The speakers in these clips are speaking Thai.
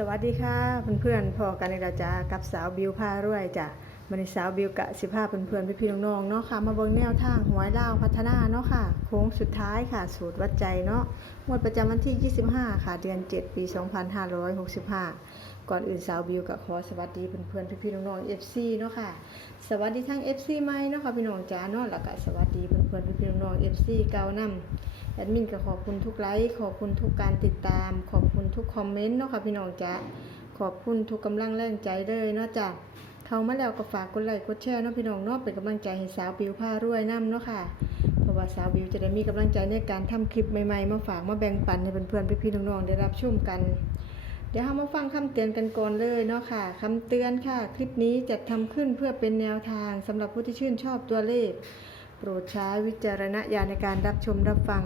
สวัสดีค่ะเพื่อนๆพอกันในราจากับสาวบิวพารวยจ้ะมันสาวบิวกะสิพาเพื่อนๆพี่ๆน้องๆเนาะค่ะ มาเบิ่งแนวทางหวยดาวพัฒนาเนาะค่ะ โค้งสุดท้ายค่ะ สูตรวัดใจเนาะงวดประจำวันที่ 25 ค่ะ เดือน 7 ปี 2565 ก่อนอื่นสาวบิวกะขอสวัสดีเพื่อนๆพี่ๆน้องๆ FC เนาะค่ะ สวัสดีทั้ง FC ใหม่เนาะค่ะพี่น้องจ้าเนาะแล้วก็สวัสดีเพื่อนๆพี่ๆน้องๆ FC เก่านำ แอดมินก็ขอบคุณทุกไลค์ขอบคุณทุกการติดตาม ขอบคุณทุกคอมเมนต์เนาะค่ะพี่น้องจ๊ะขอบคุณทุกกำลังแรงใจเลยเนาะจ้ะเข้ามาแล้วก็ฝากกดไลค์กดแชร์เนาะพี่น้องเนาะเป็นกำลังใจให้สาวบิวผ้ารวยน้ำเนาะค่ะเพราะว่าสาวบิวจะได้มีกำลังใจในการทำคลิปใหม่ๆ มาฝากมาแบ่งปันให้เพื่อนๆพี่ๆน้องๆได้รับชมกัน เดี๋ยวเรามาฟังคำเตือนกันก่อนเลยเนาะค่ะคำเตือนค่ะ คลิปนี้จัดทำขึ้นเพื่อเป็นแนวทางสำหรับผู้ที่ชื่นชอบตัวเลข โปรดใช้วิจารณญาณในการรับชมรับฟัง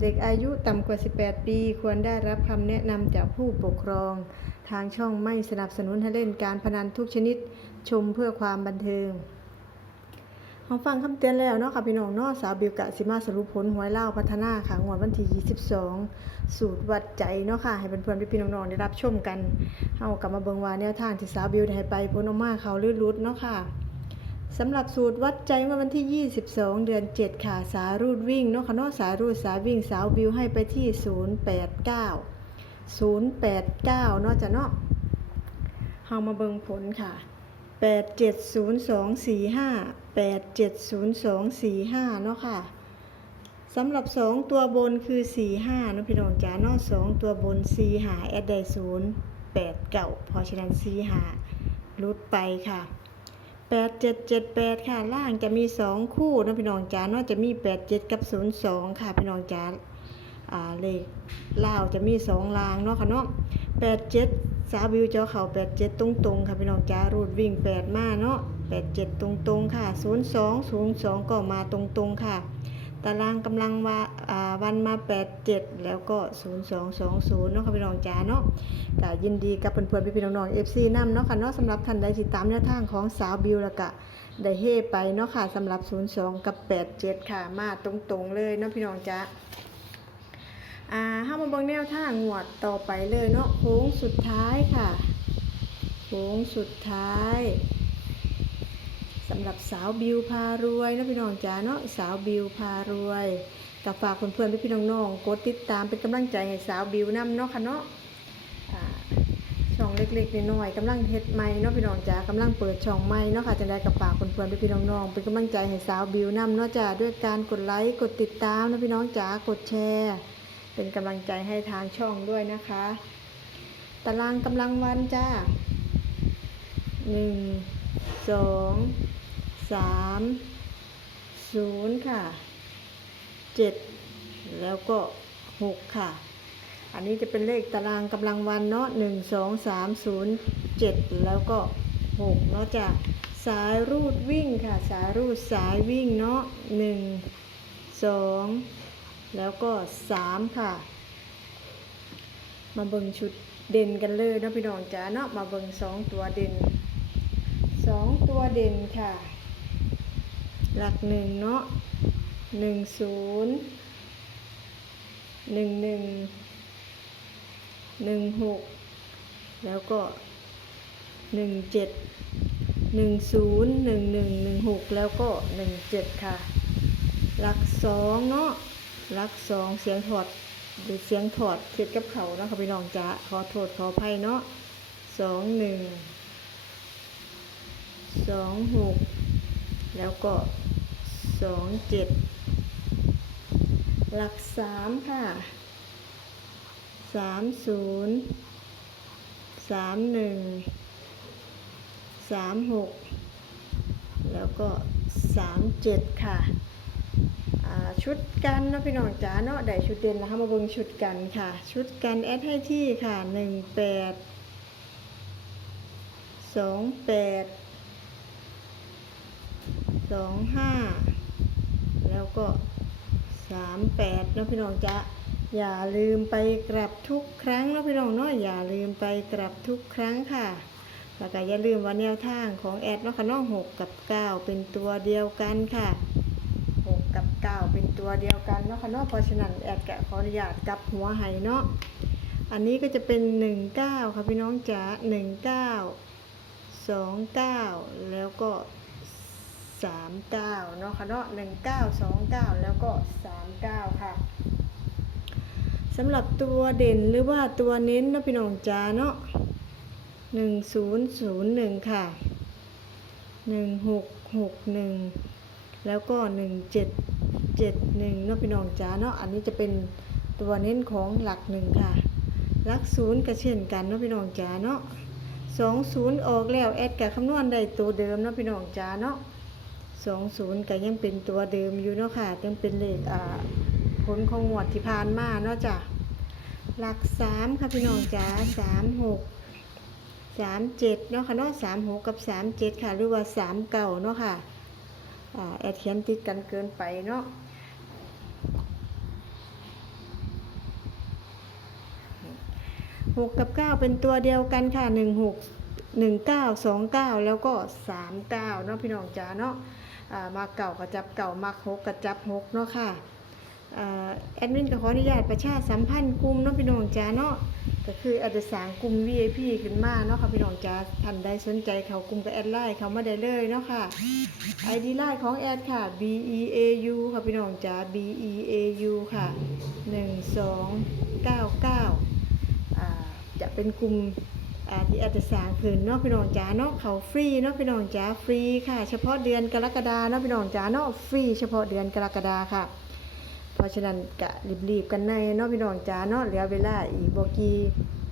เด็กอายุต่ำกว่า 18 ปี ควรได้รับคำแนะนำจากผู้ปกครอง ทางช่องไม่สนับสนุนให้เล่นการพนันทุกชนิดชมเพื่อความบันเทิงเราฟังคำเตือนแล้วเนาะค่ะพี่น้องเนาะสาวบิวกะสิมาสรุปผลหวยเล่าพัฒนาค่ะงวดวันที่ 22 สูตรวัดใจเนาะค่ะให้เพื่อนๆพี่ๆน้องๆได้รับชมกันเฮากลับมาเบิงว่าแนวทางที่สาวบิวได้ไปผลออกมาเขาลื่นรุดเนาะค่ะ สำหรับสูตรวัดใจเมื่อวันที่ 22 เดือน 7 ค่ะ สารูดวิ่งเนาะค่ะเนาะสารูดสาวิ่งสาวบิวให้ไปที่ 089 089 เนาะจ้ะเนาะเฮามาเบิ่งผลค่ะ 870245 870245เนาะค่ะสำหรับ 2 ตัวบนคือ 45 เนาะพี่น้องจ๋าเนาะ2ตัวบน 45แอดได้0 8 9เพราะฉะนั้น45ลุดไปค่ะ แปดเจ็ดเจ็ดแปดค่ะ ล่างจะมีสองคู่นะพี่น้องจ๋าเนาะจะมีแปดเจ็ดกับศูนย์สองค่ะพี่น้องจ๋าอ่าเลขล่าวจะมีสองลางเนาะค่ะเนาะแปดเจ็ดสาวบิวเจ้าเขาแปดเจ็ดตรงตรงๆค่ะพี่น้องจ๋ารูดวิ่งแปดมาเนาะแปดเจ็ดตรงตรงๆค่ะศูนย์สองศูนย์สองก็มาตรงตรงๆค่ะ ตารางกำลังว่าวันมา 87 แล้วก็ 0220 เนาะค่ะพี่น้องจ๋าเนาะก็ยินดีกับเพื่อนๆพี่ๆน้องๆ FC นำเนาะค่ะเนาะสำหรับท่านใดติดตามแนวทางของสาวบิวแล้วก็ได้เฮไปเนาะค่ะสำหรับ 02 กับ 87 ค่ะมาตรงๆเลยเนาะพี่น้องจ๋าอ่าเฮามาเบิ่งแนวทางงวดต่อไปเลยเนาะโค้งสุดท้ายค่ะโค้งสุดท้ายำหรับสาวบิวพารวยนะพี่น้องจ๋าเนาะสาวบิวพารวยกับฝากเพื่อนๆพี่น้องๆกดติดตามเป็นกำลังใจให้สาวบิวนำเนาะค่ะเนาะช่องเล็กๆน้อยๆกำลังเฮ็ดใหม่เนาะพี่น้องจ๋ากำลังเปิดช่องใหม่เนาะค่ะจังได้กับฝากเพื่อนๆพี่น้องๆเป็นกำลังใจให้สาวบิวนำเนาะจ้าด้วยการกดไลค์กดติดตามนะพี่น้องจ๋ากดแชร์ เป็นกำลังใจให้ทางช่องด้วยนะคะตารางกำลังวันจ้าหนึ่งสอง สามศูนย์ค่ะเจ็ดแล้วก็หกค่ะ อันนี้จะเป็นเลขตารางกำลังวันเนาะหนึ่งสองสามศูนย์เจ็ดแล้วก็หกเนาะจ้ะสายรูดวิ่งค่ะ สายรูดสายวิ่งเนาะหนึ่งสองแล้วก็สามค่ะ มาเบิ่งชุดเด่นกันเลยนะพี่น้องจ๋าเนาะมาเบิ่งสองตัวเด่นสองตัวเด่นค่ะ หลักหนึ่งเนาะหนึ่งศูนย์หนึ่งหนึ่งหนึ่งหกแล้วก็หนึ่งเจ็ดหนึ่งศูนย์หนึ่งหนึ่งหนึ่งหกแล้วก็หนึ่งเจ็ดค่ะ หลักสองเนาะหลักสองเสียงถอดหรือเสียงถอดเทียดกับเขานะค่ะพี่น้องจ๋าขอโทษขออภัยเนาะสองหนึ่งสองหก ก็สองเจ็ดหลักสามค่ะสามศูนย์สามหนึ่งสามหกแล้วก็สามเจ็ดค่ะชุดกันเนาะพี่น้องจ๋าเนาะได้ชุดเด่นแล้วค่ะมาเบิ่งชุดกันค่ะ ชุดกันแอดให้ที่ค่ะหนึ่งแปดสองแปด สองห้าแล้วก็สามแปดนะพี่น้องจ๋าอย่าลืมไปกลับทุกครั้งนะพี่น้องเนาะอย่าลืมไปกลับทุกครั้งค่ะแล้วก็อย่าลืมว่าแนวทางของแอดเนาะค่ะเนาะหกกับเก้าเป็นตัวเดียวกันค่ะหกกับเก้าเป็นตัวเดียวกันเนาะค่ะเนาะเพราะฉะนั้นแอดกะขออนุญาตกลับหัวไห้เนาะอันนี้ก็จะเป็นหนึ่งเก้าค่ะพี่น้องจ๋าหนึ่งเก้าสองเก้าแล้วก็ สามเก้าเนาะค่ะเนาะหนึ่งเก้าสองเก้าแล้วก็สามเก้าค่ะสำหรับตัวเด่นหรือว่าตัวเน้นเนาะพี่น้องจ๋าเนาะหนึ่งศูนย์ศูนย์หนึ่งค่ะหนึ่งหกหกหนึ่งแล้วก็หนึ่งเจ็ดเจ็ดหนึ่งเนาะพี่น้องจ๋าเนาะอันนี้จะเป็นตัวเน้นของหลักหนึ่งค่ะ หลักศูนย์ก็เช่นกันเนาะพี่น้องจ๋าเนาะสองศูนย์ออกแล้วแอดกับคำนวณได้ตัวเดิมเนาะพี่น้องจ๋าเนาะ สองศูนย์ก็ยังเป็นตัวเดิมอยู่เนาะค่ะยังเป็นเลขอ่าผลของงวดที่ผ่านมาเนาะจ้ะหลักสามค่ะพี่น้องจ๋าสามหกสามเจ็ดเนาะค่ะเนาะสามหกกับสามเจ็ดค่ะ หรือว่าสามเก่าเนาะค่ะอ่าแอดเขียนติดกันเกินไปเนาะหกกับเก้าเป็นตัวเดียวกันค่ะหนึ่งหกหนึ่งเก้าสองเก้าแล้วก็สามเก้าเนาะพี่น้องจ๋าเนาะ มาเก่ากระจับเก่ามาหกกระจับหกเนาะค่ะอ่าแอดมินก็ขออนุญาตประชาสัมพันธ์กลุ่มเนาะพี่น้องจ๋าเนาะก็คืออาจจะสางกลุ่ม VIP ขึ้นมาเนาะค่ะพี่น้องจ๋าท่านใดสนใจเขากลุ่มก็แอดไลน์เขามาได้เลยเนาะค่ะ ID ไลน์ของแอดค่ะ B E A U ค่ะพี่น้องจ๋า B E A U ค่ะหนึ่งสองเก้าเก้าอ่าจะเป็นกลุ่ม ที่อาจจะสร้างพื้นเนาะพี่น้องจ๋าเนาะเขาฟรีเนาะพี่น้องจ๋าฟรีค่ะ เฉพาะเดือนกรกฎาเนาะพี่น้องจ๋าเนาะฟรีเฉพาะเดือนกรกฎาค่ะ เพราะฉะนั้นกะรีบๆกันในเนาะพี่น้องจ๋าเนาะเหลือเวลาอีกบกี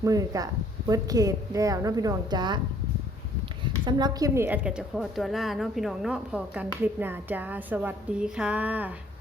มือกะเบิร์ดเขตแล้วเนาะพี่น้องจ๋าสำหรับคลิปนี้แอดก็จะขอตัวล่าเนาะพี่น้องเนาะพอกันคลิปหน้าจ้าสวัสดีค่ะ